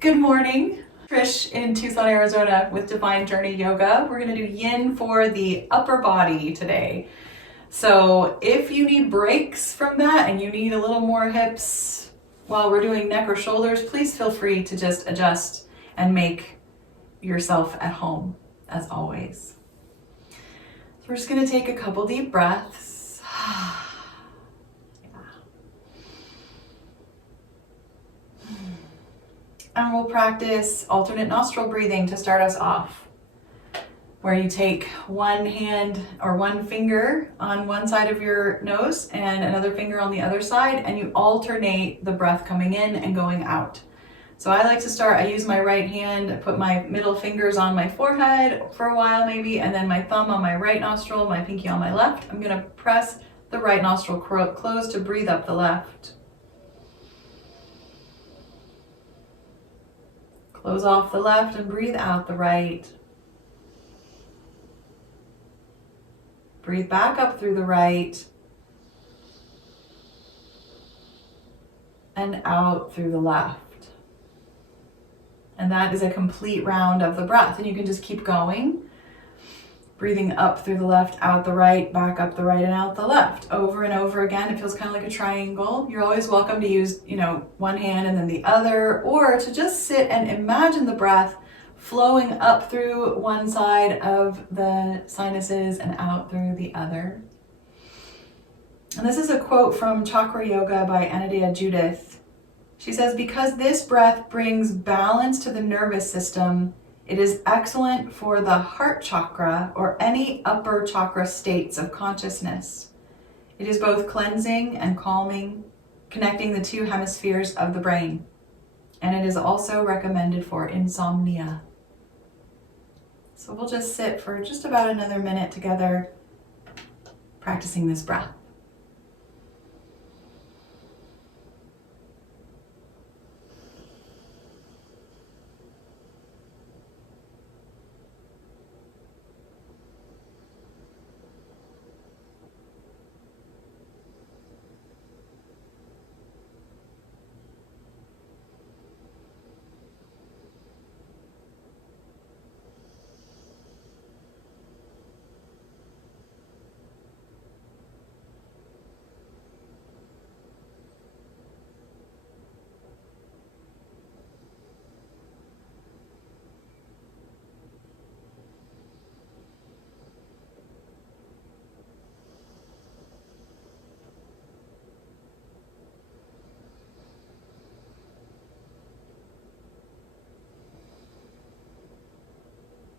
Good morning, Trish in Tucson, Arizona with Divine Journey Yoga. We're going to do yin for the upper body today. So if you need breaks from that and you need a little more hips while we're doing neck or shoulders, please feel free to just adjust and make yourself at home as always. So we're just going to take a couple deep breaths. And we'll practice alternate nostril breathing to start us off, where you take one hand or one finger on one side of your nose and another finger on the other side, and you alternate the breath coming in and going out. So I like to start, I use my right hand, put my middle fingers on my forehead for a while maybe, and then my thumb on my right nostril, my pinky on my left. I'm gonna press the right nostril closed to breathe up the left. Close off the left and breathe out the right. Breathe back up through the right and out through the left. And that is a complete round of the breath. And you can just keep going. Breathing up through the left, out the right, back up the right and out the left. Over and over again. It feels kind of like a triangle. You're always welcome to use, one hand and then the other, or to just sit and imagine the breath flowing up through one side of the sinuses and out through the other. And this is a quote from Chakra Yoga by Anahata Judith. She says, "Because this breath brings balance to the nervous system, it is excellent for the heart chakra or any upper chakra states of consciousness. It is both cleansing and calming, connecting the two hemispheres of the brain. And it is also recommended for insomnia." So we'll just sit for just about another minute together, practicing this breath.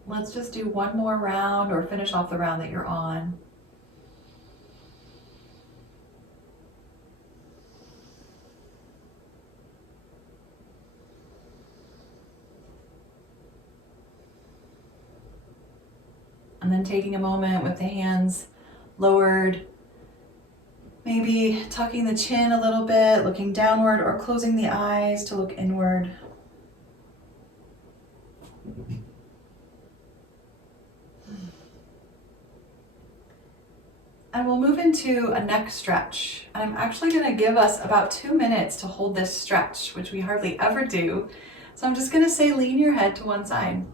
Let's just do one more round or finish off the round that you're on. And then taking a moment with the hands lowered, maybe tucking the chin a little bit, looking downward, or closing the eyes to look inward. And we'll move into a neck stretch. And I'm actually going to give us about 2 minutes to hold this stretch, which we hardly ever do. So I'm just going to say lean your head to one side.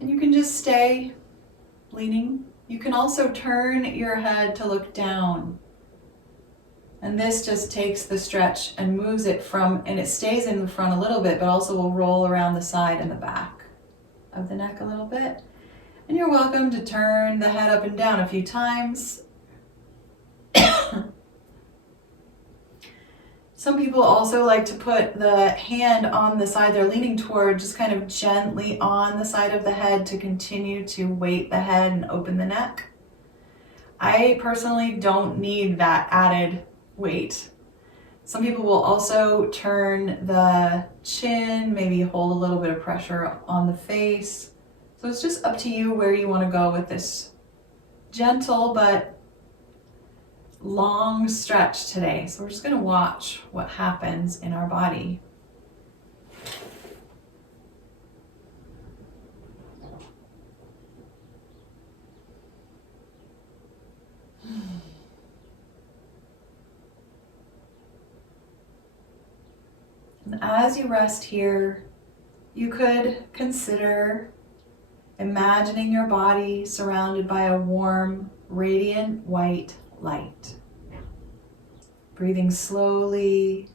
And you can just stay leaning. You can also turn your head to look down. And this just takes the stretch and moves it and it stays in the front a little bit, but also will roll around the side and the back of the neck a little bit. And you're welcome to turn the head up and down a few times. Some people also like to put the hand on the side they're leaning toward, just kind of gently on the side of the head to continue to weight the head and open the neck. I personally don't need that added weight. Some people will also turn the chin, maybe hold a little bit of pressure on the face. So it's just up to you where you want to go with this gentle but long stretch today. So we're just going to watch what happens in our body. And as you rest here, you could consider imagining your body surrounded by a warm, radiant white light. Breathing slowly,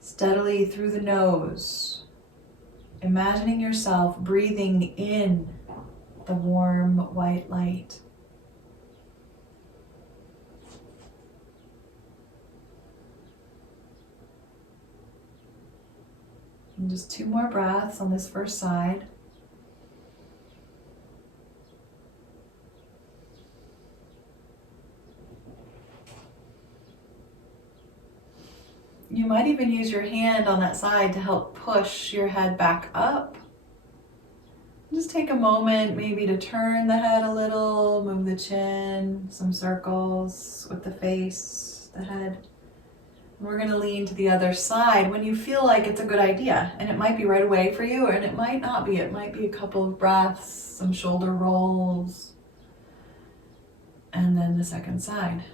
steadily through the nose. Imagining yourself breathing in the warm white light. And just 2 more breaths on this first side. You might even use your hand on that side to help push your head back up. Just take a moment maybe to turn the head a little, move the chin, some circles with the face, the head. And we're going to lean to the other side when you feel like it's a good idea. And it might be right away for you, and it might not be. It might be a couple of breaths, some shoulder rolls, and then the second side.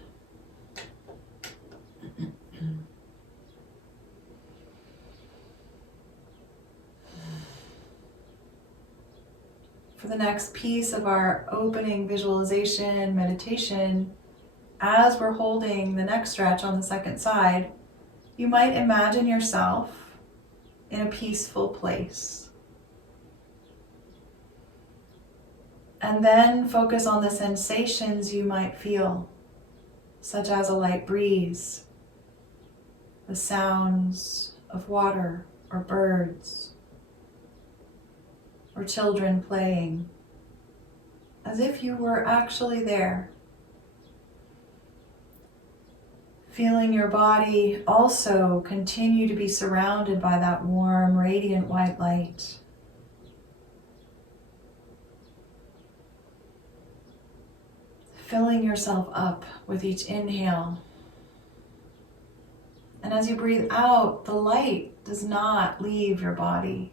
For the next piece of our opening visualization meditation, as we're holding the neck stretch on the second side, you might imagine yourself in a peaceful place. And then focus on the sensations you might feel, such as a light breeze, the sounds of water or birds, or children playing, as if you were actually there. Feeling your body also continue to be surrounded by that warm, radiant white light. Filling yourself up with each inhale. And as you breathe out, the light does not leave your body.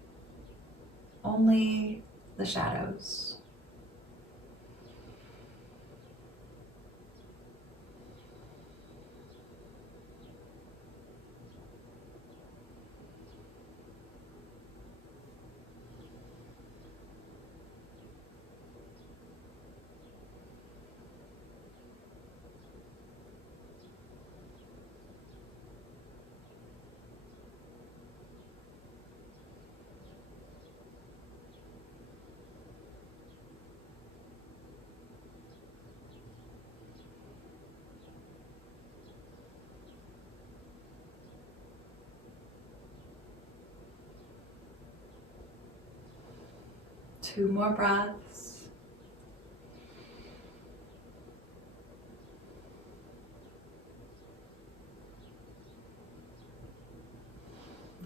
Only the shadows. Two more breaths.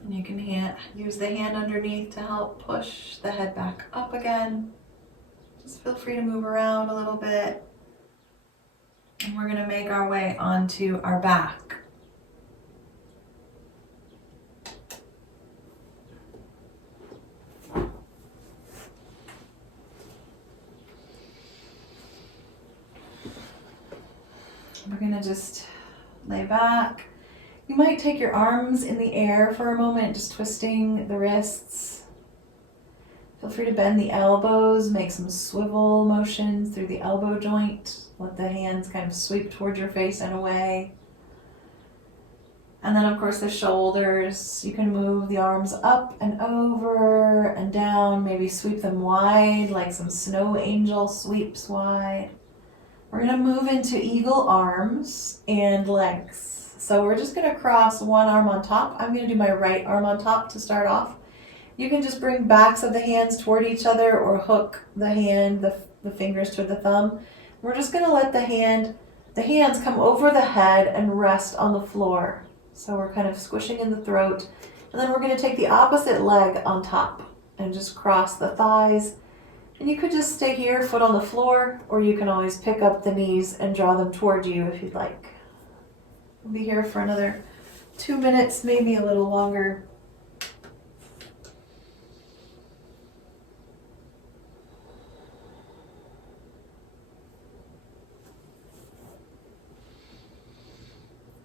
And you can use the hand underneath to help push the head back up again. Just feel free to move around a little bit. And we're going to make our way onto our back. We're going to just lay back. You might take your arms in the air for a moment, just twisting the wrists. Feel free to bend the elbows, make some swivel motions through the elbow joint. Let the hands kind of sweep towards your face and away. And then of course the shoulders, you can move the arms up and over and down, maybe sweep them wide like some snow angel sweeps wide. We're going to move into eagle arms and legs. So we're just going to cross one arm on top. I'm going to do my right arm on top to start off. You can just bring backs of the hands toward each other or hook the hand, the fingers to the thumb. We're just going to let the hands come over the head and rest on the floor. So we're kind of squishing in the throat. And then we're going to take the opposite leg on top and just cross the thighs. And you could just stay here, foot on the floor, or you can always pick up the knees and draw them toward you if you'd like. We'll be here for another 2 minutes, maybe a little longer.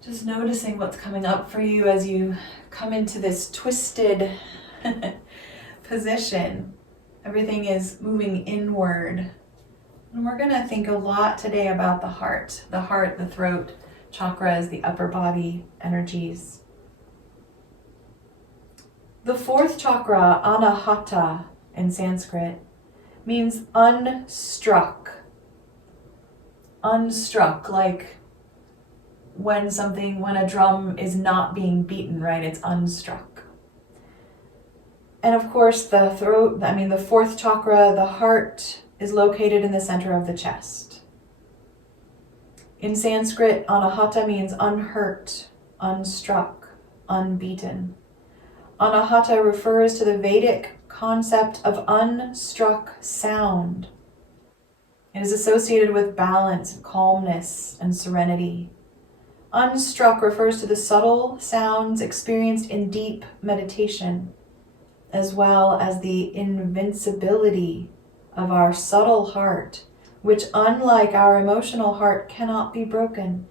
Just noticing what's coming up for you as you come into this twisted position. Everything is moving inward. And we're going to think a lot today about the heart. The heart, the throat chakra is the upper body energies. The fourth chakra, Anahata in Sanskrit, means unstruck. Unstruck, like when a drum is not being beaten, right? It's unstruck. And of course, the fourth chakra, the heart, is located in the center of the chest. In Sanskrit, Anahata means unhurt, unstruck, unbeaten. Anahata refers to the Vedic concept of unstruck sound. It is associated with balance, calmness, and serenity. Unstruck refers to the subtle sounds experienced in deep meditation, as well as the invincibility of our subtle heart, which, unlike our emotional heart, cannot be broken.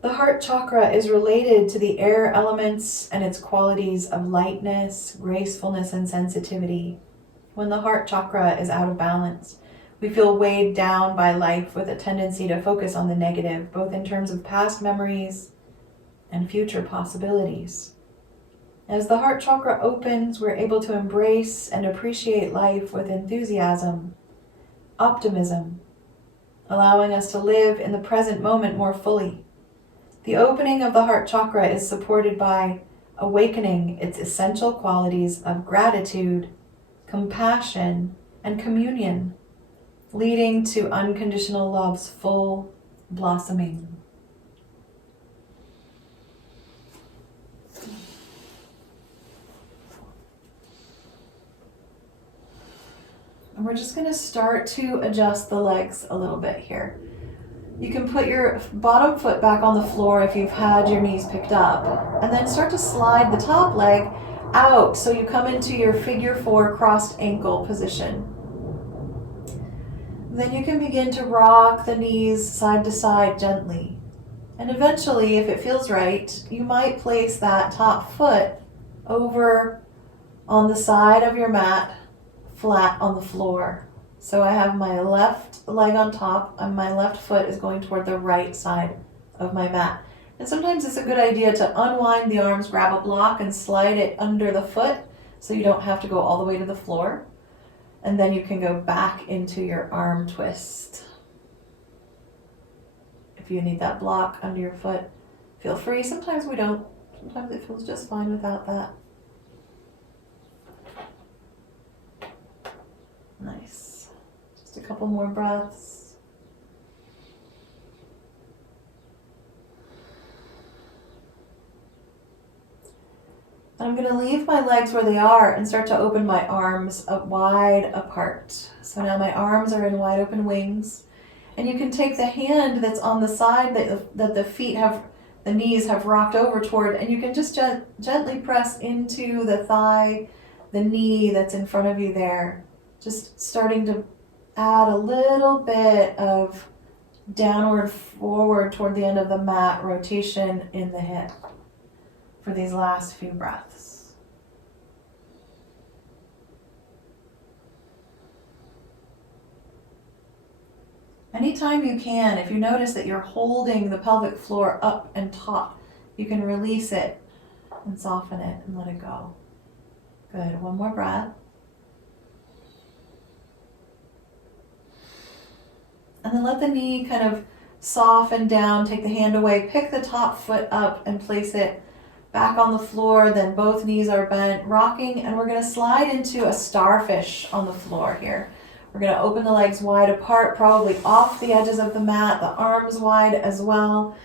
The heart chakra is related to the air elements and its qualities of lightness, gracefulness, and sensitivity. When the heart chakra is out of balance, we feel weighed down by life with a tendency to focus on the negative, both in terms of past memories and future possibilities. As the heart chakra opens, we're able to embrace and appreciate life with enthusiasm, optimism, allowing us to live in the present moment more fully. The opening of the heart chakra is supported by awakening its essential qualities of gratitude, compassion, and communion, leading to unconditional love's full blossoming. And we're just going to start to adjust the legs a little bit here. You can put your bottom foot back on the floor if you've had your knees picked up, and then start to slide the top leg out so you come into your figure 4 crossed ankle position. Then you can begin to rock the knees side to side gently. And eventually, if it feels right, you might place that top foot over on the side of your mat, flat on the floor. So I have my left leg on top and my left foot is going toward the right side of my mat. And sometimes it's a good idea to unwind the arms, grab a block and slide it under the foot so you don't have to go all the way to the floor. And then you can go back into your arm twist. If you need that block under your foot, feel free. Sometimes we don't. Sometimes it feels just fine without that. Nice. Just a couple more breaths. And I'm going to leave my legs where they are and start to open my arms up wide apart. So now my arms are in wide open wings. And you can take the hand that's on the side that the knees have rocked over toward, and you can just gently press into the thigh, the knee that's in front of you there. Just starting to add a little bit of downward forward toward the end of the mat rotation in the hip for these last few breaths. Anytime you can, if you notice that you're holding the pelvic floor up and taut, you can release it and soften it and let it go. Good. One more breath. And then let the knee kind of soften down, take the hand away, pick the top foot up and place it back on the floor. Then both knees are bent, rocking, and we're going to slide into a starfish on the floor here. We're going to open the legs wide apart, probably off the edges of the mat, the arms wide as well,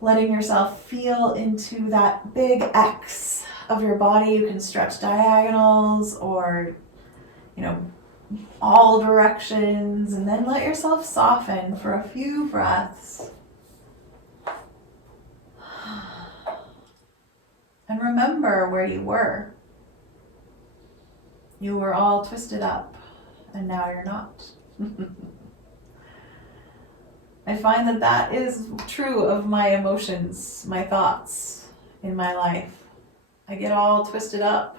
letting yourself feel into that big X of your body. You can stretch diagonals or, all directions, and then let yourself soften for a few breaths. And remember where you were. You were all twisted up, and now you're not. I find that that is true of my emotions, my thoughts in my life. I get all twisted up,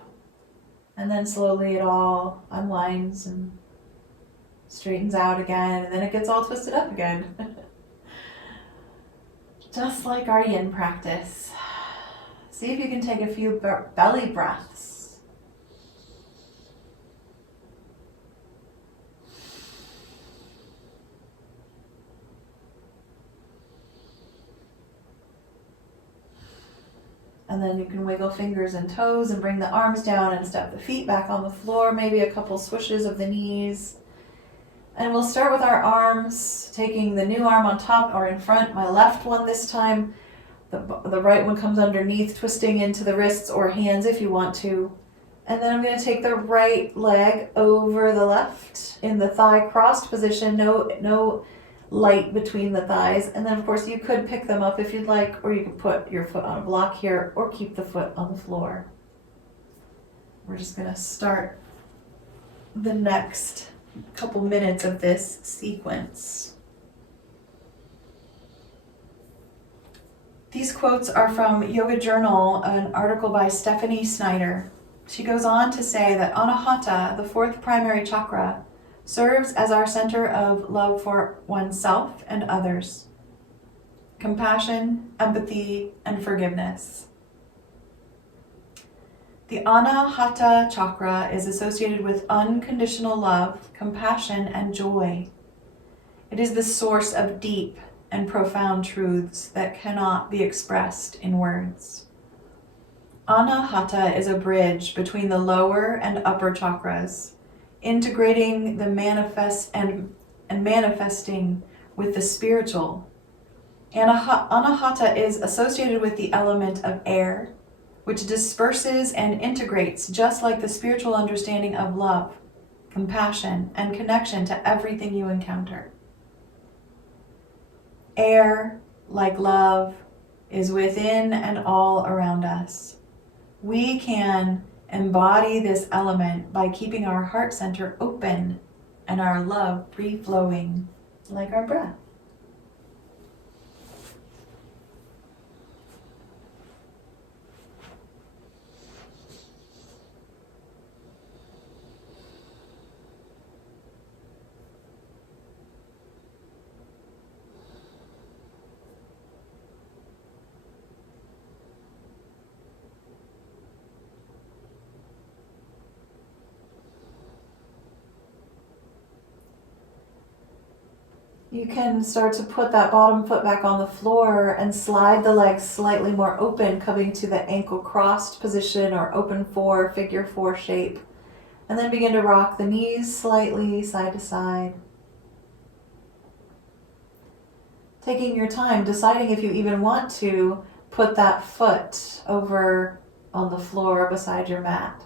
and then slowly it all unwinds and straightens out again, and then it gets all twisted up again. Just like our yin practice. See if you can take a few belly breaths. And then you can wiggle fingers and toes and bring the arms down and step the feet back on the floor, maybe a couple swishes of the knees. And we'll start with our arms, taking the new arm on top or in front, my left one this time. The right one comes underneath, twisting into the wrists or hands if you want to. And then I'm going to take the right leg over the left in the thigh crossed position, no light between the thighs. And then of course you could pick them up if you'd like, or you could put your foot on a block here or keep the foot on the floor. We're just going to start the next couple minutes of this sequence. These quotes are from Yoga Journal, an article by Stephanie Snyder. She goes on to say that Anahata, the fourth primary chakra, serves as our center of love for oneself and others, compassion, empathy, and forgiveness. The Anahata chakra is associated with unconditional love, compassion, and joy. It is the source of deep and profound truths that cannot be expressed in words. Anahata is a bridge between the lower and upper chakras, integrating the manifest and manifesting with the spiritual. Anahata is associated with the element of air, which disperses and integrates just like the spiritual understanding of love, compassion, and connection to everything you encounter. Air, like love, is within and all around us. We can embody this element by keeping our heart center open and our love free-flowing like our breath. You can start to put that bottom foot back on the floor and slide the legs slightly more open, coming to the ankle crossed position or open four, figure four shape. And then begin to rock the knees slightly side to side. Taking your time, deciding if you even want to put that foot over on the floor beside your mat.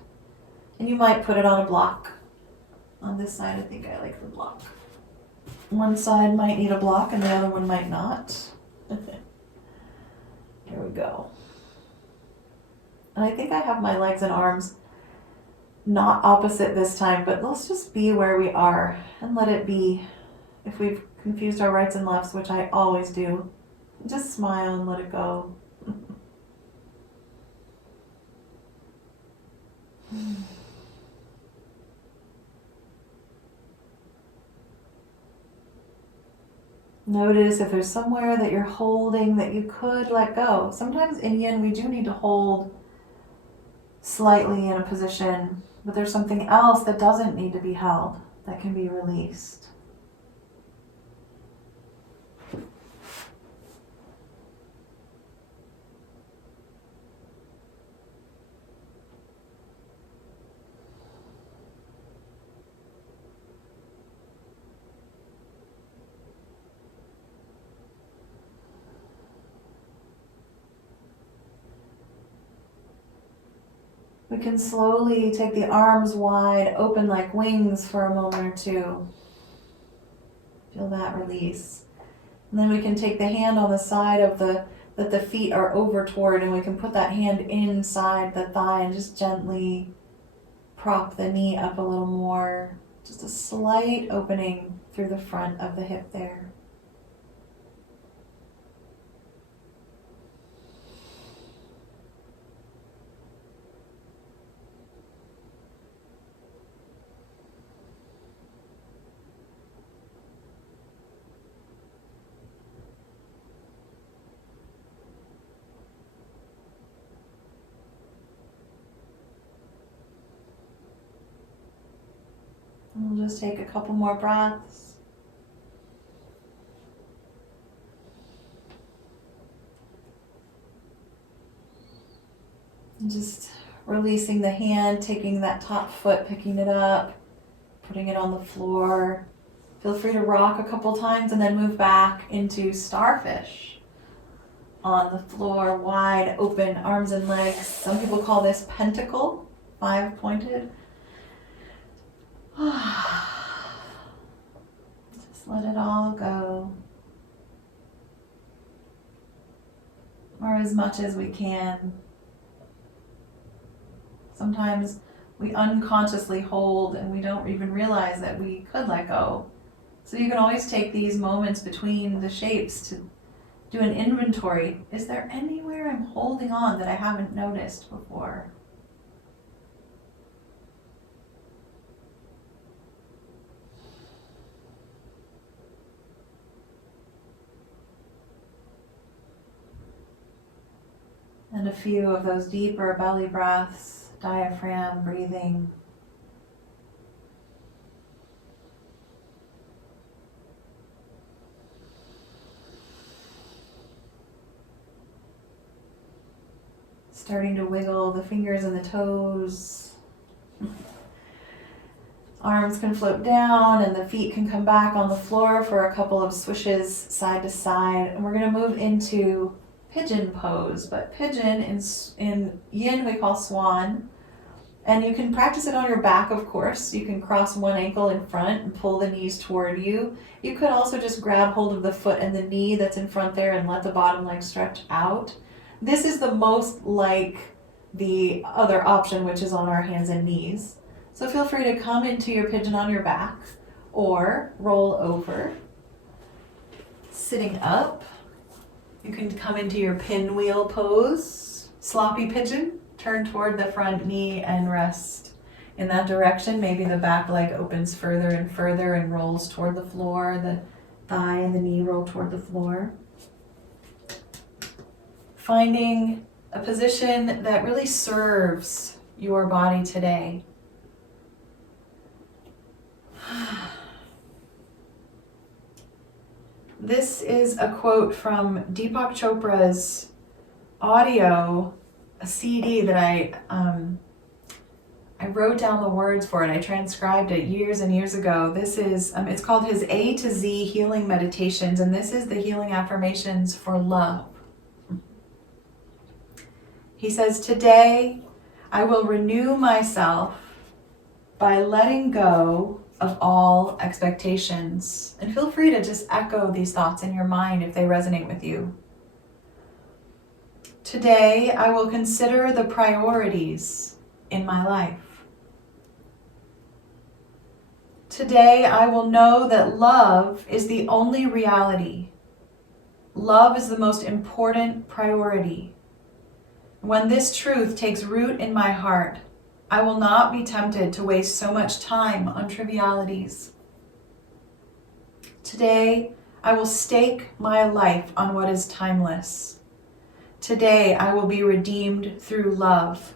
And you might put it on a block. On this side, I think I like the block. One side might need a block and the other one might not. Here we go. And I think I have my legs and arms not opposite this time, but let's just be where we are and let it be. If we've confused our rights and lefts, which I always do, just smile and let it go. Notice if there's somewhere that you're holding that you could let go. Sometimes in yin we do need to hold slightly in a position, but there's something else that doesn't need to be held, that can be released. We can slowly take the arms wide open like wings for a moment or two. Feel that release. And then we can take the hand on the side of that the feet are over toward, and we can put that hand inside the thigh and just gently prop the knee up a little more. Just a slight opening through the front of the hip there. just take a couple more breaths. And just releasing the hand, taking that top foot, picking it up, putting it on the floor. Feel free to rock a couple times and then move back into starfish. On the floor, wide open arms and legs. Some people call this pentacle, 5-pointed. Just let it all go. Or as much as we can. Sometimes we unconsciously hold and we don't even realize that we could let go. So you can always take these moments between the shapes to do an inventory. Is there anywhere I'm holding on that I haven't noticed before? And a few of those deeper belly breaths, diaphragm breathing. Starting to wiggle the fingers and the toes. Arms can float down and the feet can come back on the floor for a couple of swishes side to side. And we're going to move into pigeon pose. But pigeon in yin we call swan. And you can practice it on your back, of course. You can cross one ankle in front and pull the knees toward you. You could also just grab hold of the foot and the knee that's in front there and let the bottom leg stretch out. This is the most like the other option, which is on our hands and knees. So feel free to come into your pigeon on your back or roll over. Sitting up, you can come into your pinwheel pose. Sloppy pigeon, turn toward the front knee and rest in that direction. Maybe the back leg opens further and further and rolls toward the floor. The thigh and the knee roll toward the floor. Finding a position that really serves your body today. This is a quote from Deepak Chopra's audio, a CD that I wrote down the words for it. I transcribed it years and years ago. This is, it's called his A to Z Healing Meditations, and this is the healing affirmations for love. He says, today I will renew myself by letting go of all expectations. And feel free to just echo these thoughts in your mind if they resonate with you. Today I will consider the priorities in my life. Today I will know that love is the only reality. Love is the most important priority. When this truth takes root in my heart, I will not be tempted to waste so much time on trivialities. Today, I will stake my life on what is timeless. Today, I will be redeemed through love.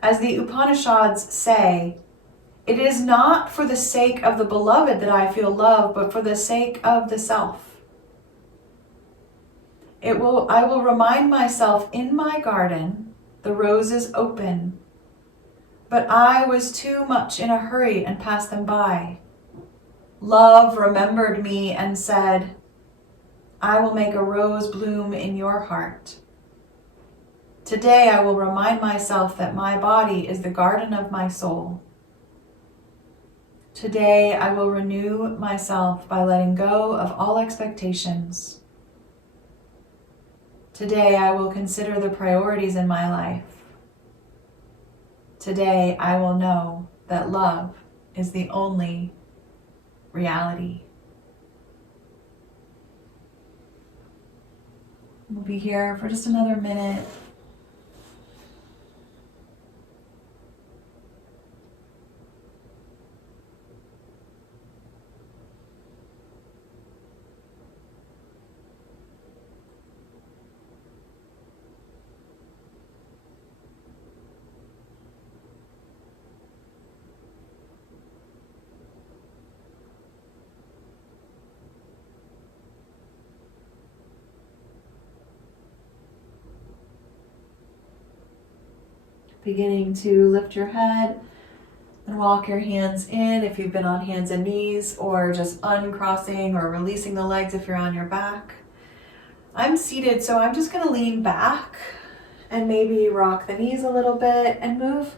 As the Upanishads say, it is not for the sake of the beloved that I feel love, but for the sake of the self. I will remind myself in my garden, the roses open, but I was too much in a hurry and passed them by. Love remembered me and said, I will make a rose bloom in your heart. Today I will remind myself that my body is the garden of my soul. Today I will renew myself by letting go of all expectations. Today I will consider the priorities in my life. Today I will know that love is the only reality. We'll be here for just another minute. Beginning to lift your head and walk your hands in if you've been on hands and knees, or just uncrossing or releasing the legs if you're on your back. I'm seated, so I'm just going to lean back and maybe rock the knees a little bit and move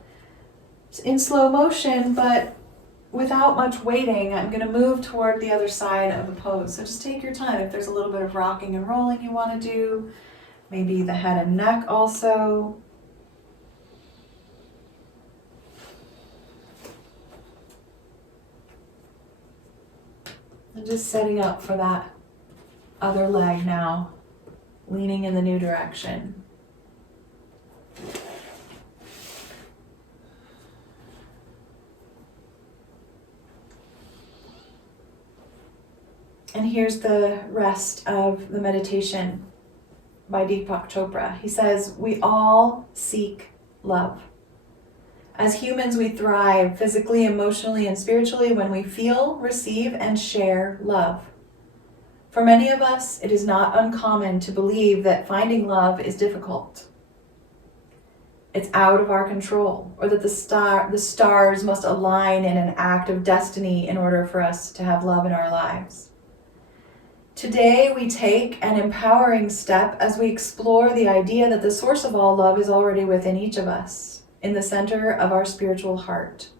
in slow motion, but without much waiting. I'm going to move toward the other side of the pose. So just take your time. If there's a little bit of rocking and rolling you want to do, maybe the head and neck also. And just setting up for that other leg now, leaning in the new direction. And here's the rest of the meditation by Deepak Chopra. He says, we all seek love. As humans, we thrive physically, emotionally, and spiritually when we feel, receive, and share love. For many of us, it is not uncommon to believe that finding love is difficult. It's out of our control, or that the stars must align in an act of destiny in order for us to have love in our lives. Today, we take an empowering step as we explore the idea that the source of all love is already within each of us, in the center of our spiritual heart.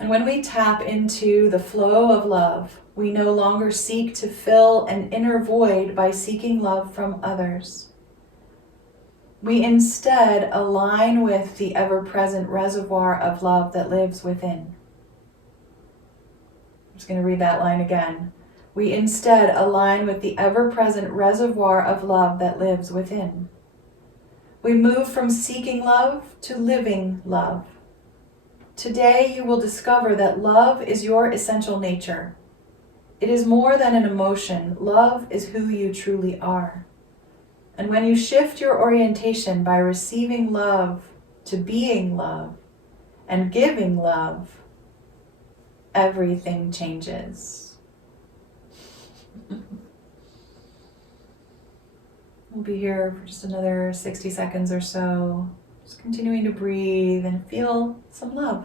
And when we tap into the flow of love, we no longer seek to fill an inner void by seeking love from others. We instead align with the ever-present reservoir of love that lives within. I'm just going to read that line again. We instead align with the ever-present reservoir of love that lives within. We move from seeking love to living love. Today you will discover that love is your essential nature. It is more than an emotion. Love is who you truly are. And when you shift your orientation by receiving love to being love and giving love, everything changes. We'll be here for just another 60 seconds or so, just continuing to breathe and feel some love.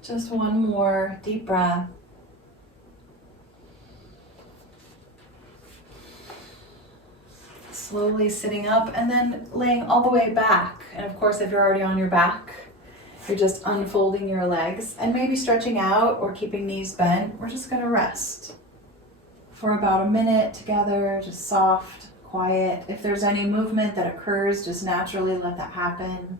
Just one more deep breath. Slowly sitting up and then laying all the way back. And of course, if you're already on your back, you're just unfolding your legs and maybe stretching out or keeping knees bent. We're just going to rest for about a minute together, just soft, quiet. If there's any movement that occurs, just naturally let that happen.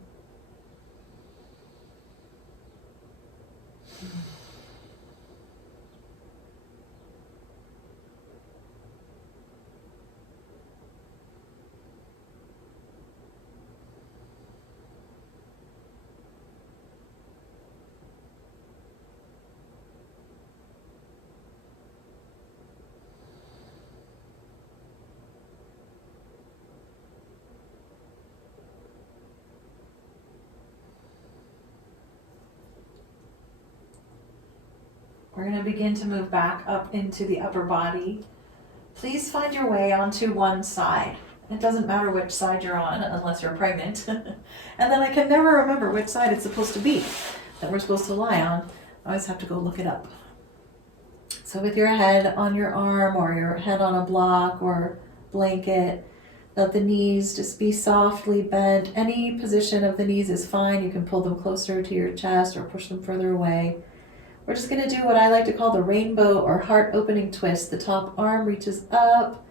We're going to begin to move back up into the upper body. Please find your way onto one side. It doesn't matter which side you're on unless you're pregnant. And then I can never remember which side it's supposed to be that we're supposed to lie on. I always have to go look it up. So with your head on your arm or your head on a block or blanket, Let the knees just be softly bent. Any position of the knees is fine. You can pull them closer to your chest or push them further away. We're just going to do what I like to call the rainbow or heart opening twist. The top arm reaches up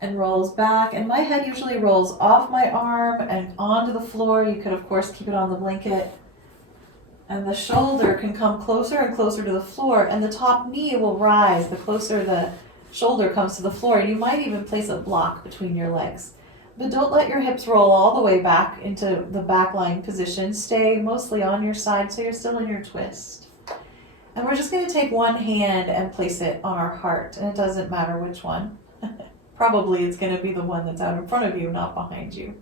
and rolls back. And my head usually rolls off my arm and onto the floor. You could, of course, keep it on the blanket. And the shoulder can come closer and closer to the floor. And the top knee will rise the closer the shoulder comes to the floor. And you might even place a block between your legs. But don't let your hips roll all the way back into the back lying position. Stay mostly on your side so you're still in your twist. And we're just going to take one hand and place it on our heart. And it doesn't matter which one. Probably it's going to be the one that's out in front of you, not behind you.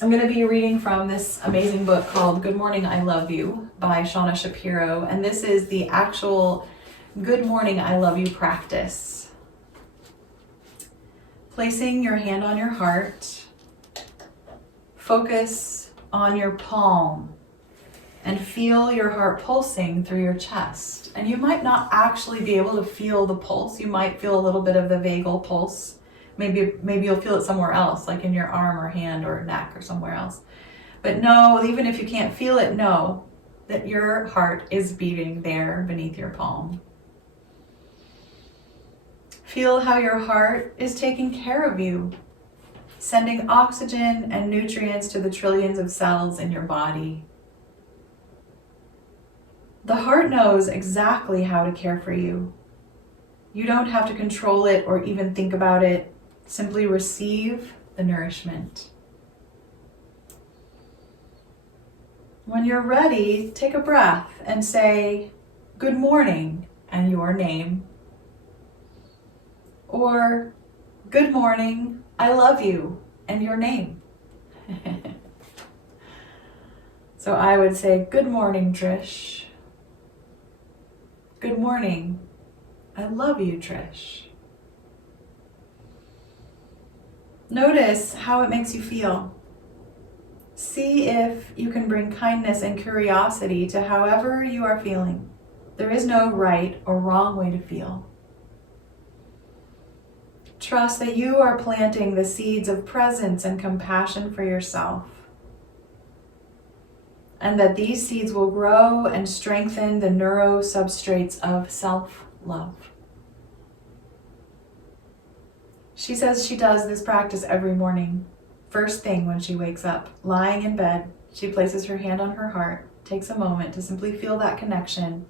I'm going to be reading from this amazing book called Good Morning, I Love You by Shawna Shapiro. And this is the actual Good Morning, I Love You practice. Placing your hand on your heart, focus on your palm and feel your heart pulsing through your chest. And you might not actually be able to feel the pulse. You might feel a little bit of the vagal pulse. Maybe you'll feel it somewhere else, like in your arm or hand or neck or somewhere else. But know, even if you can't feel it, know that your heart is beating there beneath your palm. Feel how your heart is taking care of you, sending oxygen and nutrients to the trillions of cells in your body. The heart knows exactly how to care for you. You don't have to control it or even think about it. Simply receive the nourishment. When you're ready, take a breath and say, "Good morning," and your name. Or, "Good morning, I love you," and your name. So I would say, "Good morning, Trish." "Good morning, I love you, Trish." Notice how it makes you feel. See if you can bring kindness and curiosity to however you are feeling. There is no right or wrong way to feel. Trust that you are planting the seeds of presence and compassion for yourself, and that these seeds will grow and strengthen the neurosubstrates of self-love. She says she does this practice every morning. First thing when she wakes up, lying in bed, she places her hand on her heart, takes a moment to simply feel that connection,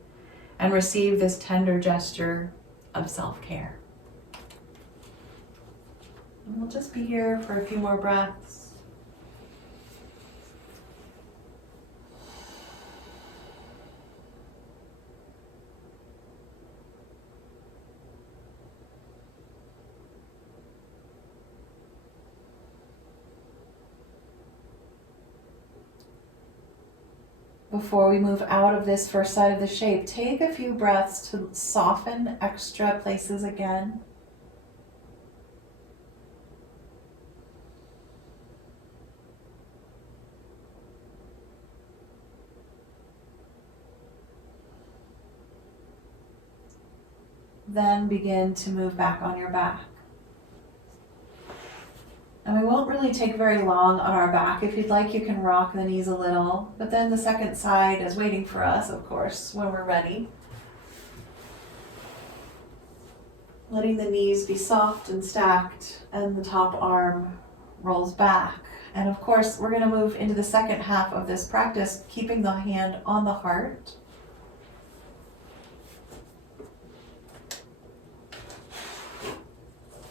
and receive this tender gesture of self-care. And we'll just be here for a few more breaths. Before we move out of this first side of the shape, take a few breaths to soften extra places again. Then begin to move back on your back. And we won't really take very long on our back. If you'd like, you can rock the knees a little, but then the second side is waiting for us, of course, when we're ready. Letting the knees be soft and stacked, and the top arm rolls back. And of course, we're going to move into the second half of this practice, keeping the hand on the heart.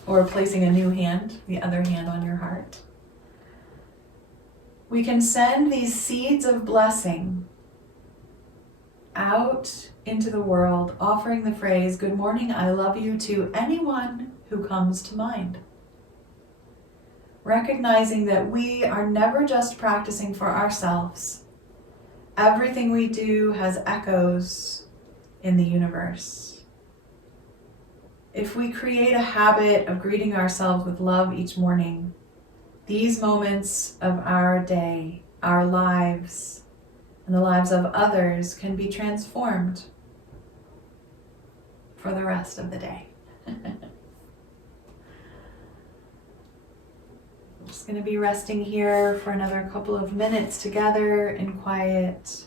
Or placing a new hand, the other hand on your heart. We can send these seeds of blessing out into the world, offering the phrase, "Good morning, I love you," to anyone who comes to mind. Recognizing that we are never just practicing for ourselves. Everything we do has echoes in the universe. If we create a habit of greeting ourselves with love each morning, these moments of our day, our lives, and the lives of others can be transformed for the rest of the day. Just going to be resting here for another couple of minutes together in quiet.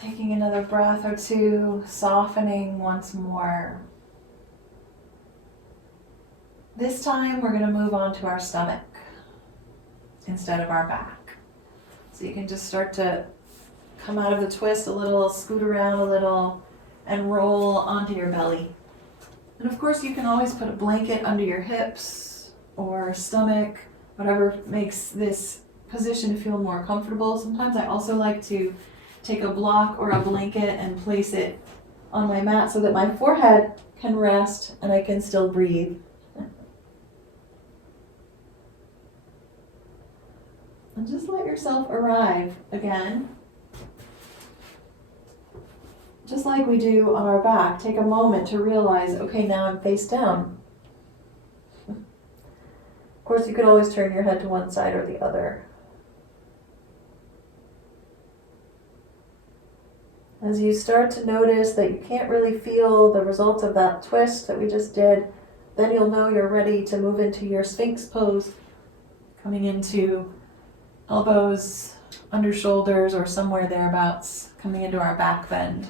Taking another breath or two, softening once more. This time we're going to move on to our stomach instead of our back. So you can just start to come out of the twist a little, scoot around a little, and roll onto your belly. And of course you can always put a blanket under your hips or stomach, whatever makes this position feel more comfortable. Sometimes I also like to take a block or a blanket and place it on my mat so that my forehead can rest and I can still breathe. And just let yourself arrive again. Just like we do on our back, take a moment to realize, okay, now I'm face down. Of course, you could always turn your head to one side or the other. As you start to notice that you can't really feel the result of that twist that we just did, then you'll know you're ready to move into your Sphinx pose, coming into elbows under shoulders or somewhere thereabouts, coming into our back bend.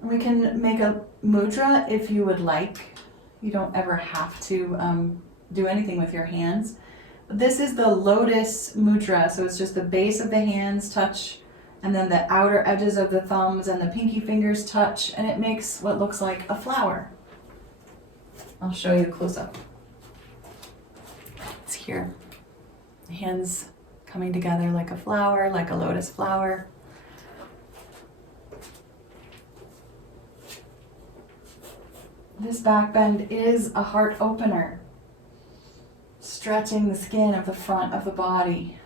We can make a mudra if you would like. You don't ever have to do anything with your hands. This is the lotus mudra, so it's just the base of the hands touch, and then the outer edges of the thumbs and the pinky fingers touch, and it makes what looks like a flower. I'll show you close up. It's here. Hands coming together like a flower, like a lotus flower. This back bend is a heart opener, stretching the skin of the front of the body.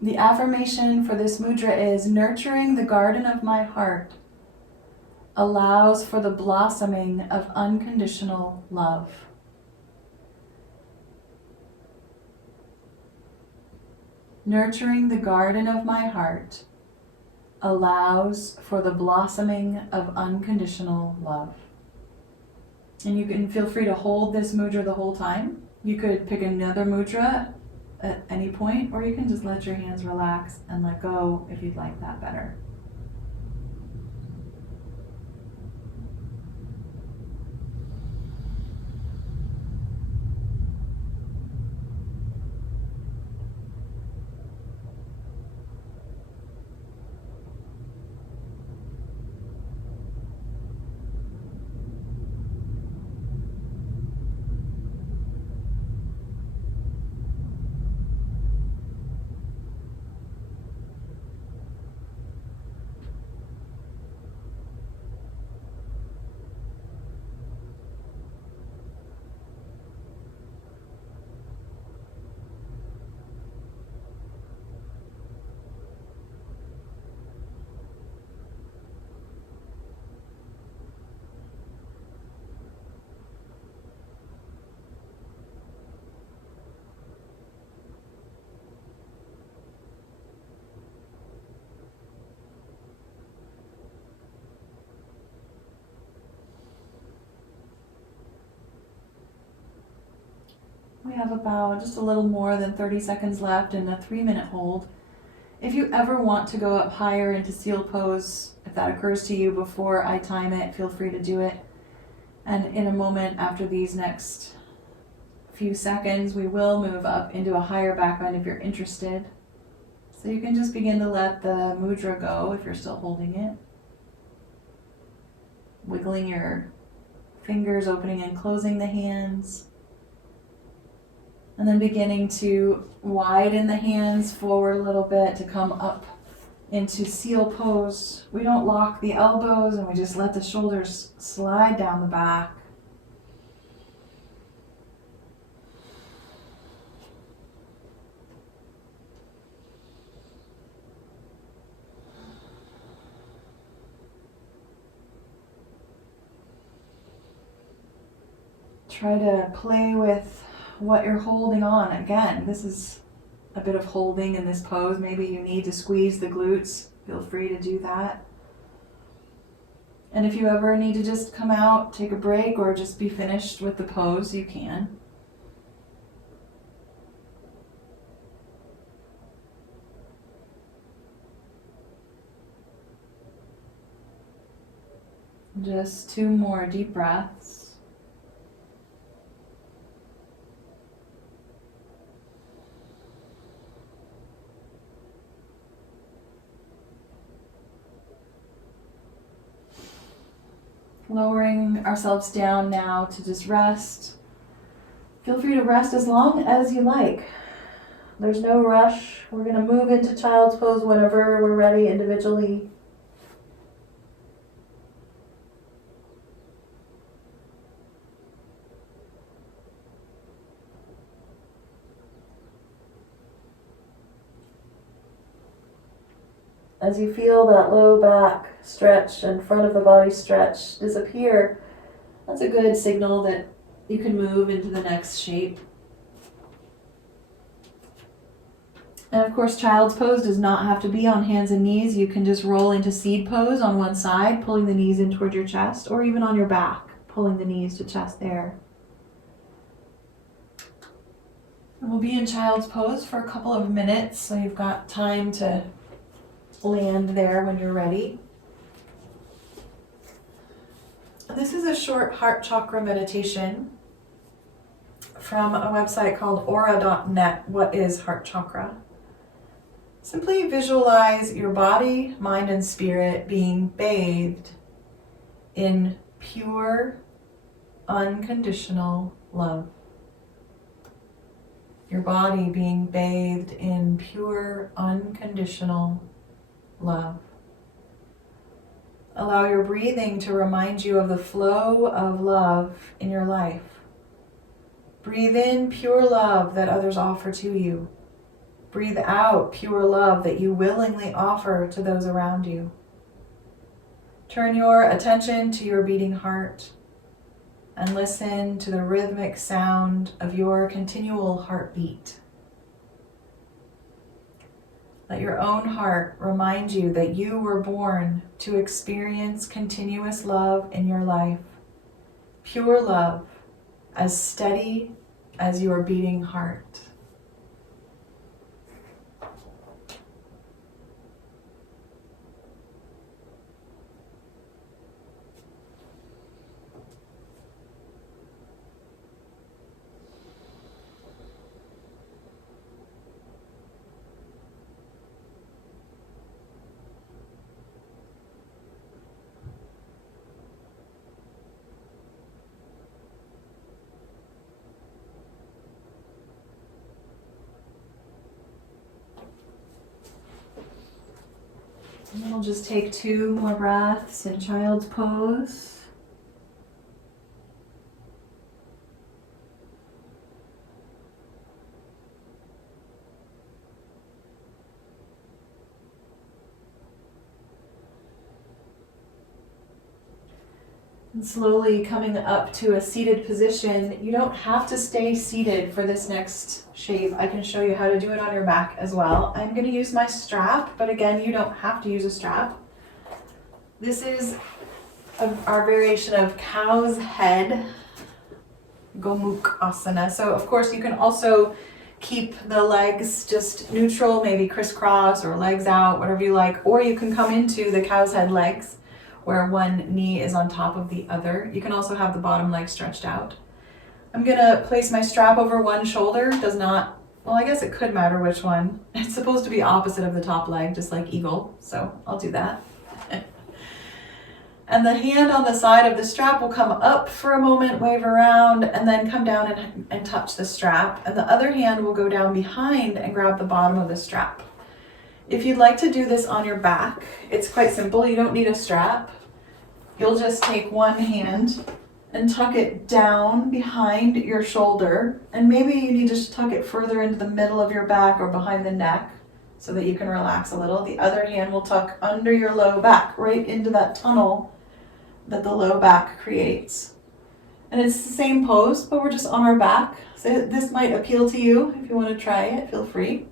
The affirmation for this mudra is, nurturing the garden of my heart allows for the blossoming of unconditional love. Nurturing the garden of my heart allows for the blossoming of unconditional love. And you can feel free to hold this mudra the whole time. You could pick another mudra at any point, or you can just let your hands relax and let go if you'd like that better. We have about just a little more than 30 seconds left in a 3-minute hold. If you ever want to go up higher into seal pose, if that occurs to you before I time it, feel free to do it. And in a moment after these next few seconds, we will move up into a higher back bend if you're interested. So you can just begin to let the mudra go if you're still holding it. Wiggling your fingers, opening and closing the hands. And then beginning to widen the hands forward a little bit to come up into seal pose. We don't lock the elbows and we just let the shoulders slide down the back. Try to play with what you're holding on. Again, this is a bit of holding in this pose. Maybe you need to squeeze the glutes. Feel free to do that. And if you ever need to just come out, take a break, or just be finished with the pose, you can. Just 2 more deep breaths. Lowering ourselves down now to just rest. Feel free to rest as long as you like. There's no rush. We're going to move into child's pose whenever we're ready individually. As you feel that low back stretch and front of the body stretch disappear, that's a good signal that you can move into the next shape. And of course, child's pose does not have to be on hands and knees. You can just roll into seed pose on one side, pulling the knees in toward your chest, or even on your back, pulling the knees to chest there. And we'll be in child's pose for a couple of minutes, so you've got time to land there when you're ready. This is a short heart chakra meditation from a website called aura.net. What is heart chakra? Simply visualize your body, mind, and spirit being bathed in pure, unconditional love. Your body being bathed in pure, unconditional love. Allow your breathing to remind you of the flow of love in your life. Breathe in pure love that others offer to you. Breathe out pure love that you willingly offer to those around you. Turn your attention to your beating heart and listen to the rhythmic sound of your continual heartbeat. Let your own heart remind you that you were born to experience continuous love in your life. Pure love, as steady as your beating heart. And we'll just take 2 more breaths in child's pose. And slowly coming up to a seated position. You don't have to stay seated for this next shape. I can show you how to do it on your back as well. I'm going to use my strap, but again, you don't have to use a strap. This is our variation of cow's head. Gomukh Asana. So of course you can also keep the legs just neutral, maybe crisscross or legs out, whatever you like. Or you can come into the cow's head legs where one knee is on top of the other. You can also have the bottom leg stretched out. I'm gonna place my strap over one shoulder. Does not, well, I guess it could matter which one. It's supposed to be opposite of the top leg, just like eagle. So I'll do that. And the hand on the side of the strap will come up for a moment, wave around, and then come down and touch the strap. And the other hand will go down behind and grab the bottom of the strap. If you'd like to do this on your back, it's quite simple. You don't need a strap. You'll just take one hand and tuck it down behind your shoulder. And maybe you need to tuck it further into the middle of your back or behind the neck so that you can relax a little. The other hand will tuck under your low back, right into that tunnel that the low back creates. And it's the same pose, but we're just on our back. So this might appeal to you. If you want to try it, feel free.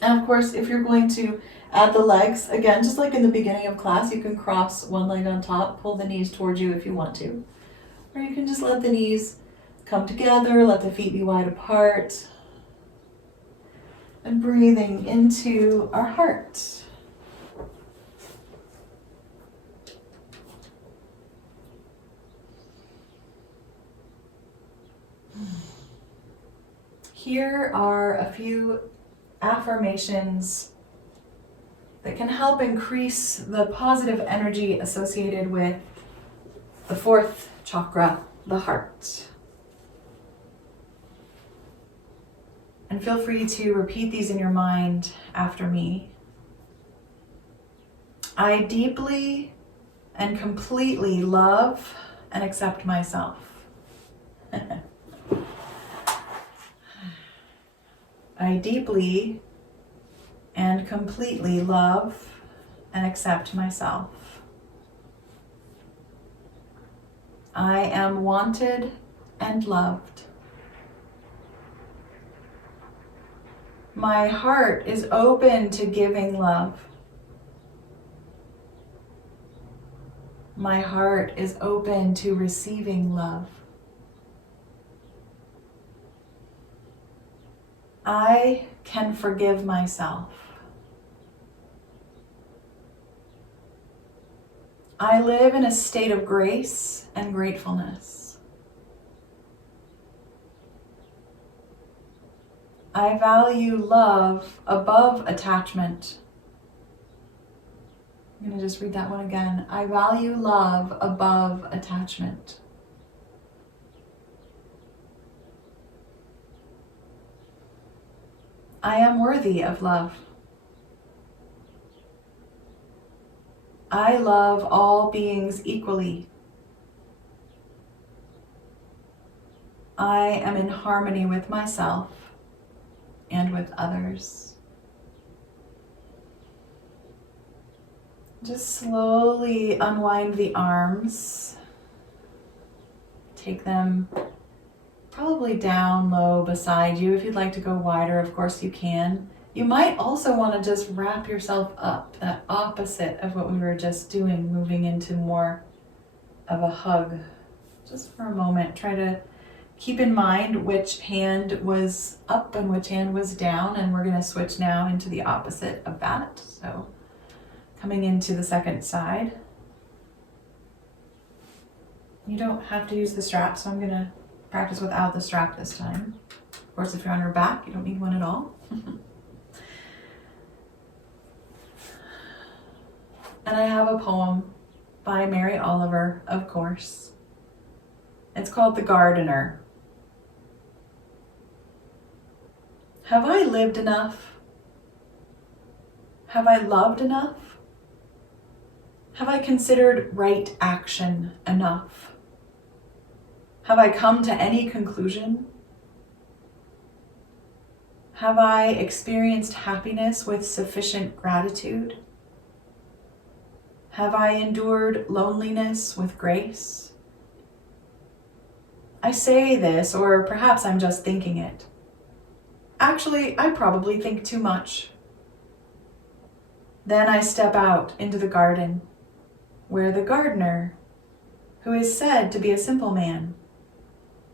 And of course, if you're going to add the legs, again, just like in the beginning of class, you can cross one leg on top, pull the knees towards you if you want to. Or you can just let the knees come together, let the feet be wide apart. And breathing into our heart. Here are a few affirmations that can help increase the positive energy associated with the fourth chakra, the heart. And feel free to repeat these in your mind after me. I deeply and completely love and accept myself. I deeply and completely love and accept myself. I am wanted and loved. My heart is open to giving love. My heart is open to receiving love. I can forgive myself. I live in a state of grace and gratefulness. I value love above attachment. I'm going to just read that one again. I value love above attachment. I am worthy of love. I love all beings equally. I am in harmony with myself and with others. Just slowly unwind the arms. Take them probably down low beside you. If you'd like to go wider, of course you can. You might also want to just wrap yourself up, that opposite of what we were just doing, moving into more of a hug. Just for a moment, try to keep in mind which hand was up and which hand was down, and we're going to switch now into the opposite of that. So coming into the second side. You don't have to use the strap, so I'm going to practice without the strap this time. Of course, if you're on your back, you don't need one at all. And I have a poem by Mary Oliver, of course. It's called The Gardener. Have I lived enough? Have I loved enough? Have I considered right action enough? Have I come to any conclusion? Have I experienced happiness with sufficient gratitude? Have I endured loneliness with grace? I say this, or perhaps I'm just thinking it. Actually, I probably think too much. Then I step out into the garden, where the gardener, who is said to be a simple man,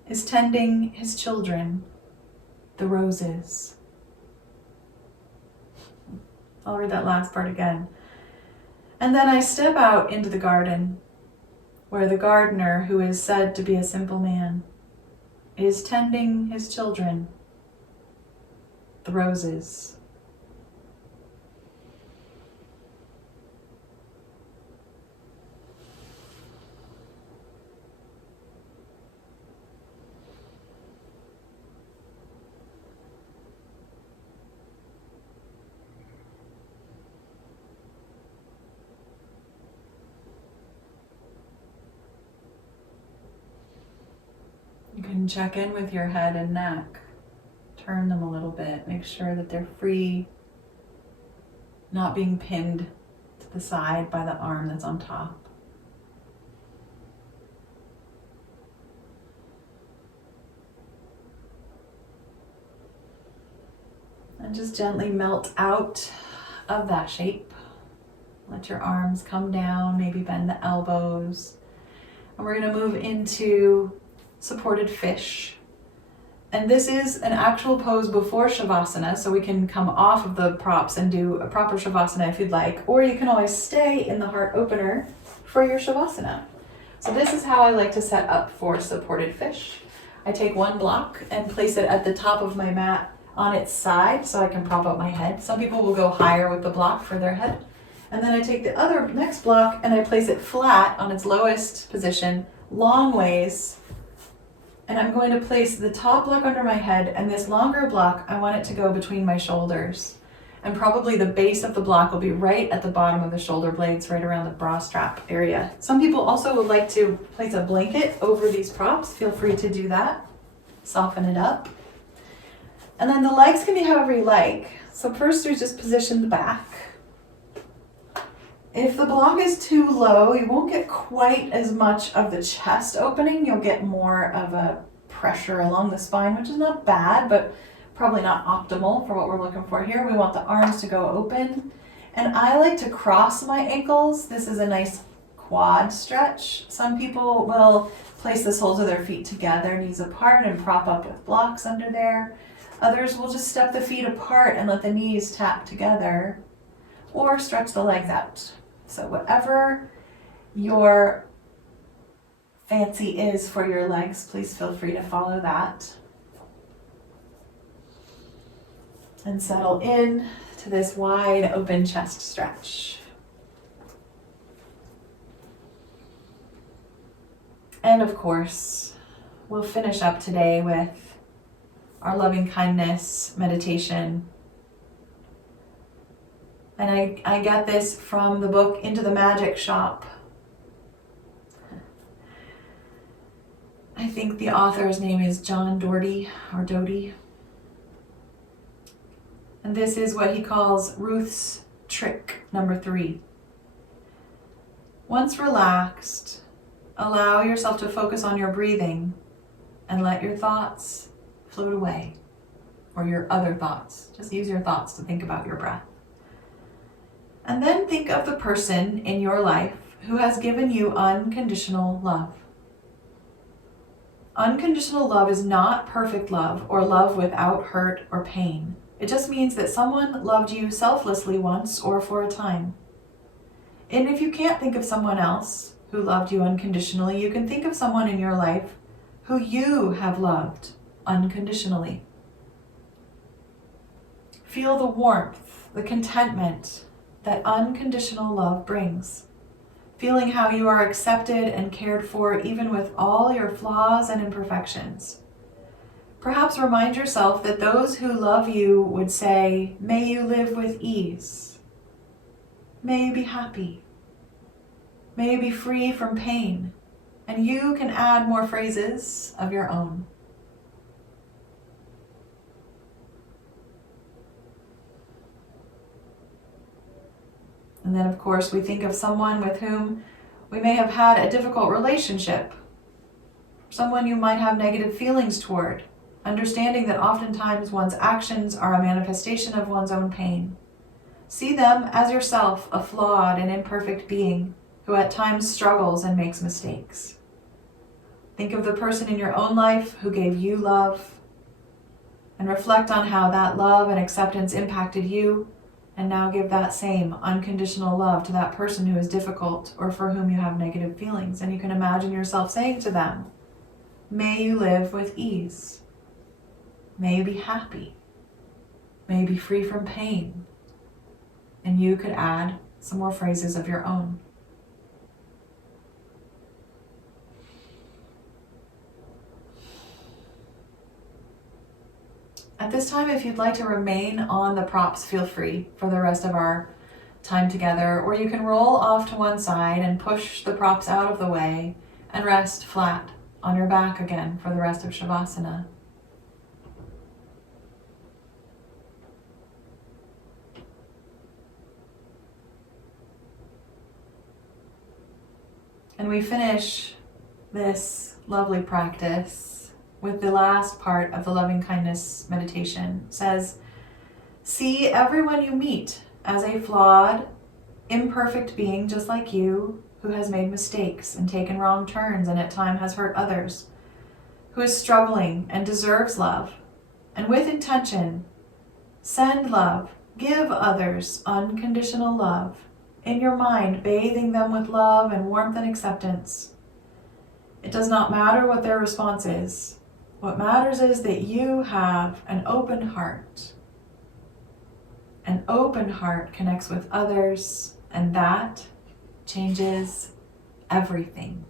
is tending his children, the roses. I'll read that last part again. And then I step out into the garden, where the gardener, who is said to be a simple man, is tending his children, the roses. You can check in with your head and neck. Turn them a little bit. Make sure that they're free, not being pinned to the side by the arm that's on top. And just gently melt out of that shape. Let your arms come down, maybe bend the elbows. And we're going to move into supported fish. And this is an actual pose before Shavasana, so we can come off of the props and do a proper Shavasana if you'd like, or you can always stay in the heart opener for your Shavasana. So this is how I like to set up for supported fish. I take one block and place it at the top of my mat on its side so I can prop up my head. Some people will go higher with the block for their head. And then I take the other next block and I place it flat on its lowest position, long ways. And I'm going to place the top block under my head, and this longer block, I want it to go between my shoulders. And probably the base of the block will be right at the bottom of the shoulder blades, right around the bra strap area. Some people also would like to place a blanket over these props. Feel free to do that. Soften it up. And then the legs can be however you like. So first we just position the back. If the block is too low, you won't get quite as much of the chest opening. You'll get more of a pressure along the spine, which is not bad, but probably not optimal for what we're looking for here. We want the arms to go open. And I like to cross my ankles. This is a nice quad stretch. Some people will place the soles of their feet together, knees apart, and prop up with blocks under there. Others will just step the feet apart and let the knees tap together, or stretch the legs out. So whatever your fancy is for your legs, please feel free to follow that. And settle in to this wide open chest stretch. And of course, we'll finish up today with our loving kindness meditation. And I get this from the book Into the Magic Shop. I think the author's name is John Doherty or Doty. And this is what he calls Ruth's trick number 3. Once relaxed, allow yourself to focus on your breathing and let your thoughts float away, or your other thoughts. Just use your thoughts to think about your breath. And then think of the person in your life who has given you unconditional love. Unconditional love is not perfect love or love without hurt or pain. It just means that someone loved you selflessly once or for a time. And if you can't think of someone else who loved you unconditionally, you can think of someone in your life who you have loved unconditionally. Feel the warmth, the contentment that unconditional love brings. Feeling how you are accepted and cared for even with all your flaws and imperfections. Perhaps remind yourself that those who love you would say, "May you live with ease. May you be happy. May you be free from pain." And you can add more phrases of your own. And then, of course, we think of someone with whom we may have had a difficult relationship, someone you might have negative feelings toward, understanding that oftentimes one's actions are a manifestation of one's own pain. See them as yourself, a flawed and imperfect being who at times struggles and makes mistakes. Think of the person in your own life who gave you love and reflect on how that love and acceptance impacted you, and now give that same unconditional love to that person who is difficult or for whom you have negative feelings. And you can imagine yourself saying to them, may you live with ease. May you be happy. May you be free from pain. And you could add some more phrases of your own. At this time, if you'd like to remain on the props, feel free for the rest of our time together, or you can roll off to one side and push the props out of the way and rest flat on your back again for the rest of Shavasana. And we finish this lovely practice with the last part of the loving kindness meditation. It says, see everyone you meet as a flawed, imperfect being just like you, who has made mistakes and taken wrong turns and at times has hurt others, who is struggling and deserves love. And with intention, send love, give others unconditional love, in your mind, bathing them with love and warmth and acceptance. It does not matter what their response is. What matters is that you have an open heart. An open heart connects with others, and that changes everything.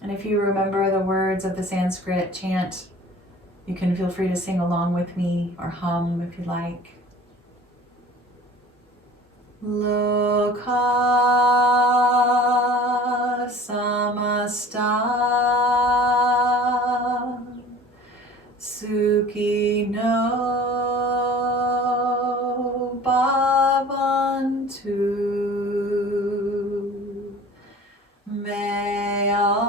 And if you remember the words of the Sanskrit chant, you can feel free to sing along with me or hum if you like. Loka samasta sukhino bhavantu. May all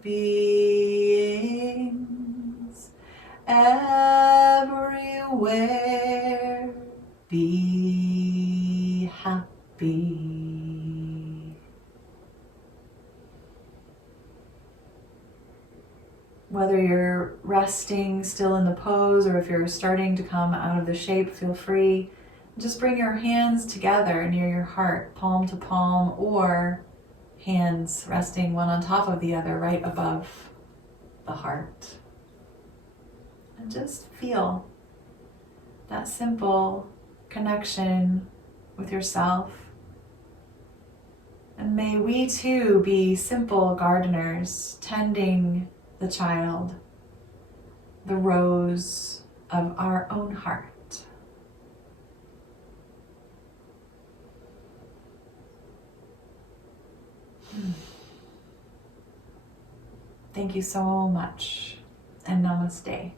beings everywhere be happy. Whether you're resting still in the pose or if you're starting to come out of the shape, feel free. Just bring your hands together near your heart, palm to palm, or hands resting one on top of the other right above the heart. And just feel that simple connection with yourself. And may we too be simple gardeners, tending the child, the rose of our own heart. Thank you so much, and namaste.